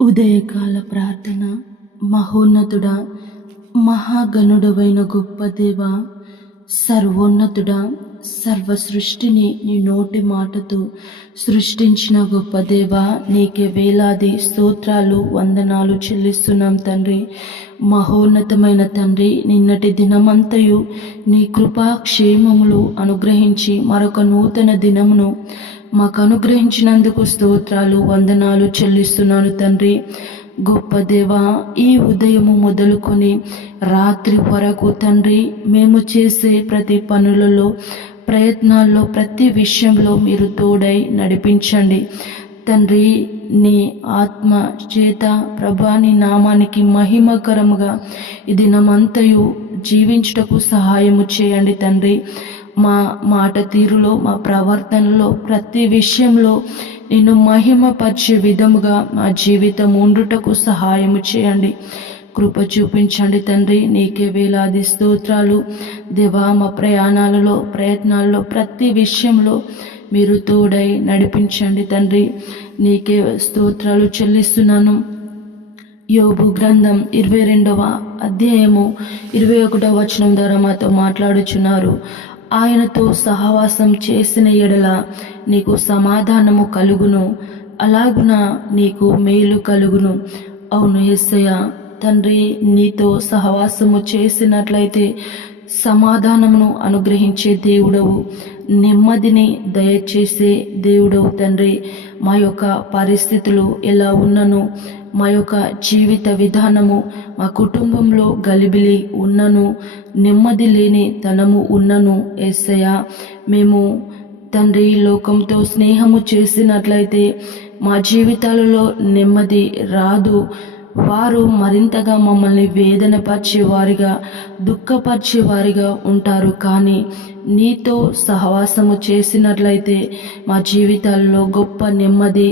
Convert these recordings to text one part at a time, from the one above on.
ఉదయకాల ప్రార్థన. మహోన్నతుడా, మహాగణుడవైన గొప్ప దేవ, సర్వోన్నతుడా, సర్వ సృష్టిని నీ నోటి మాటతో సృష్టించిన గొప్ప దేవ, నీకే వేలాది స్తోత్రాలు, వందనాలు చెల్లిస్తున్నాం తండ్రి. మహోన్నతమైన తండ్రి, నిన్నటి దినమంతయు నీ కృపా క్షేమములు అనుగ్రహించి మరొక నూతన దినమును మాకు అనుగ్రహించినందుకు స్తోత్రాలు, వందనాలు చెల్లిస్తున్నాను తండ్రి. గొప్ప దేవా, ఈ ఉదయము మొదలుకొని రాత్రి వరకు తండ్రి, మేము చేసే ప్రతి పనులలో, ప్రయత్నాల్లో, ప్రతి విషయంలో మీరు తోడై నడిపించండి తండ్రి. నీ ఆత్మ చేత ప్రభా, నీ నామానికి మహిమకరముగా ఈ దినమంతయు జీవించుటకు సహాయము చేయండి తండ్రి. మా మాట తీరులో, మా ప్రవర్తనలో, ప్రతి విషయంలో నిన్ను మహిమపరిచే విధముగా మా జీవితం ఉండుటకు సహాయము చేయండి. కృప చూపించండి తండ్రి. నీకే వేలాది స్తోత్రాలు దేవా. మా ప్రయాణాలలో, ప్రయత్నాల్లో, ప్రతి విషయంలో మీరు తోడై నడిపించండి తండ్రి. నీకే స్తోత్రాలు చెల్లిస్తున్నాను. యోబు గ్రంథం 22వ అధ్యాయము 21వ వచనం ద్వారా మాతో మాట్లాడుచున్నారు. ఆయనతో సహవాసం చేసిన ఎడల నీకు సమాధానము కలుగును, అలాగున నీకు మేలు కలుగును. అవును యేసయ్య తండ్రి, నీతో సహవాసము చేసినట్లయితే సమాధానమును అనుగ్రహించే దేవుడవు, నెమ్మదిని దయచేసే దేవుడవు తండ్రి. మా యొక్క పరిస్థితులు ఎలా ఉన్నను, మా యొక్క జీవిత విధానము, మా కుటుంబంలో గలిబిలి ఉన్నను, నెమ్మది లేని తనము ఉన్నను యేసయ్య, మేము తండ్రి లోకంతో స్నేహము చేసినట్లయితే మా జీవితాలలో నెమ్మది రాదు. వారు మరింతగా మమ్మల్ని వేదనపరిచేవారిగా, దుఃఖపరిచేవారిగా ఉంటారు. కానీ నీతో సహవాసము చేసినట్లయితే మా జీవితాల్లో గొప్ప నెమ్మది,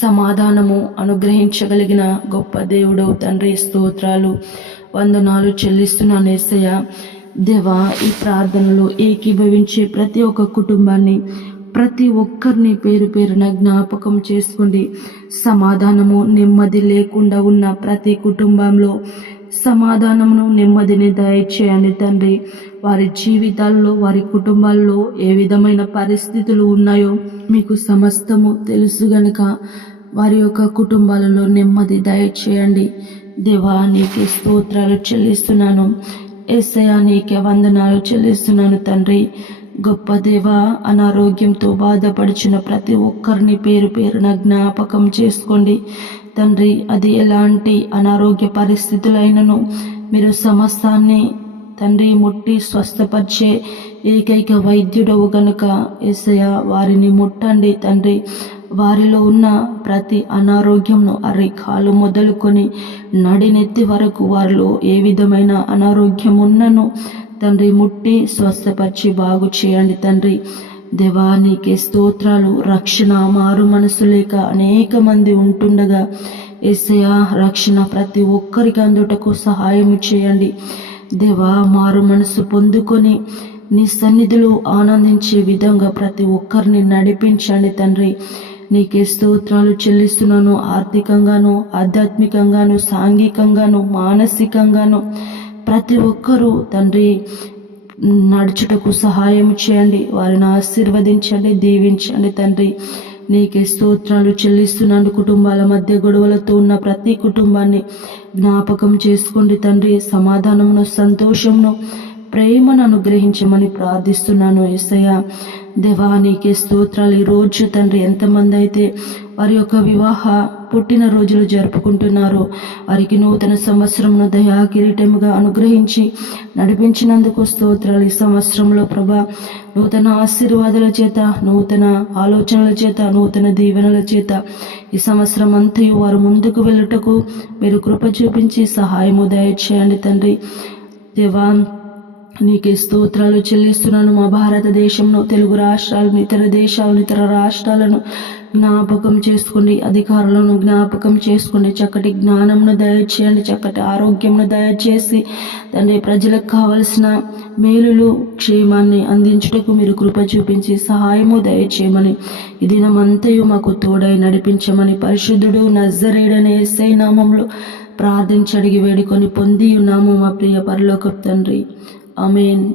సమాధానము అనుగ్రహించగలిగిన గొప్ప దేవుడవు తండ్రి. స్తోత్రాలు, వందనాలు చెల్లిస్తున్నాను యేసయ్య. దేవా, ఈ ప్రార్థనలో ఏకీభవించే ప్రతి ఒక్క కుటుంబాన్ని, ప్రతి ఒక్కరిని పేరు పేరున జ్ఞాపకం చేసుకోండి. సమాధానము, నెమ్మది లేకుండా ఉన్న ప్రతి కుటుంబంలో సమాధానమును, నెమ్మదిని దయచేయండి తండ్రి. వారి జీవితాల్లో, వారి కుటుంబాల్లో ఏ విధమైన పరిస్థితులు ఉన్నాయో మీకు సమస్తము తెలుసు గనుక వారి యొక్క కుటుంబాలలో నెమ్మది దయచేయండి. దేవా, నీకే స్తోత్రాలు చెల్లిస్తున్నాను. యేసయ్య, నీకే వందనాలు చెల్లిస్తున్నాను తండ్రి. గొప్ప దేవా, అనారోగ్యంతో బాధపడిచిన ప్రతి ఒక్కరిని పేరు పేరున జ్ఞాపకం చేసుకోండి తండ్రి. అది ఎలాంటి అనారోగ్య పరిస్థితులైనను మీరు సమస్తాన్ని తండ్రి ముట్టి స్వస్థపరిచే ఏకైక వైద్యుడవు గనుక యేసయ్య, వారిని ముట్టండి తండ్రి. వారిలో ఉన్న ప్రతి అనారోగ్యంను అరికాలు మొదలుకొని నడినెత్తి వరకు వారిలో ఏ విధమైన అనారోగ్యం ఉన్నను తండ్రి ముట్టి స్వస్థపరిచి బాగు చేయండి తండ్రి. దేవా, నీకే స్తోత్రాలు. రక్షణ, మారు మనసు లేక అనేక మంది ఉంటుండగా యేసయ్య, రక్షణ ప్రతి ఒక్కరికి అందుటకు సహాయం చేయండి దేవా. మారు మనసు పొందుకొని నీ సన్నిధిలో ఆనందించే విధంగా ప్రతి ఒక్కరిని నడిపించండి తండ్రి. నీకే స్తోత్రాలు చెల్లిస్తున్నాను. ఆర్థికంగాను, ఆధ్యాత్మికంగాను, సాంఘికంగాను, మానసికంగాను ప్రతి ఒక్కరూ తండ్రి నడుచుటకు సహాయం చేయండి. వారిని ఆశీర్వదించండి, దీవించండి తండ్రి. నీకే స్తోత్రాలు చెల్లిస్తున్నాను. కుటుంబాల మధ్య గొడవలతో ఉన్న ప్రతి కుటుంబాన్ని జ్ఞాపకం చేసుకోండి తండ్రి. సమాధానమును, సంతోషమును, ప్రేమను అనుగ్రహించమని ప్రార్థిస్తున్నాను యేసయ్య. దేవా, నీకే స్తోత్రాలు. ఈరోజు తండ్రి ఎంతమంది అయితే వారి యొక్క వివాహ పుట్టిన రోజులు జరుపుకుంటున్నారో వారికి నూతన సంవత్సరంను దయా కిరీటముగా అనుగ్రహించి నడిపించినందుకు స్తోత్రాలు. ఈ సంవత్సరంలో ప్రభా, నూతన ఆశీర్వాదాల చేత, నూతన ఆలోచనల చేత, నూతన దీవెనల చేత ఈ సంవత్సరం అంతయు వారు ముందుకు వెళ్ళుటకు మీరు కృప చూపించి సహాయము దయచేయండి తండ్రి. దేవా, నీకే స్తోత్రాలు చెల్లిస్తున్నాను. మా భారతదేశంలో తెలుగు రాష్ట్రాలను, ఇతర దేశాలను, ఇతర రాష్ట్రాలను జ్ఞాపకం చేసుకోండి. అధికారులను జ్ఞాపకం చేసుకోండి. చక్కటి జ్ఞానంను దయచేయండి. చక్కటి ఆరోగ్యంను దయచేసి తండ్రి ప్రజలకు కావలసిన మేలులు, క్షేమాన్ని అందించుటకు మీరు కృప చూపించి సహాయము దయచేయమని, ఈ దినమంతయు మాకు తోడై నడిపించమని పరిశుద్ధుడు నజరేయుడైన యేసయ్య నామములో ప్రార్థించి అడిగి వేడుకొని పొంది ఉన్నాము మా ప్రియ పరలోకపు తండ్రి. ఆమేన్.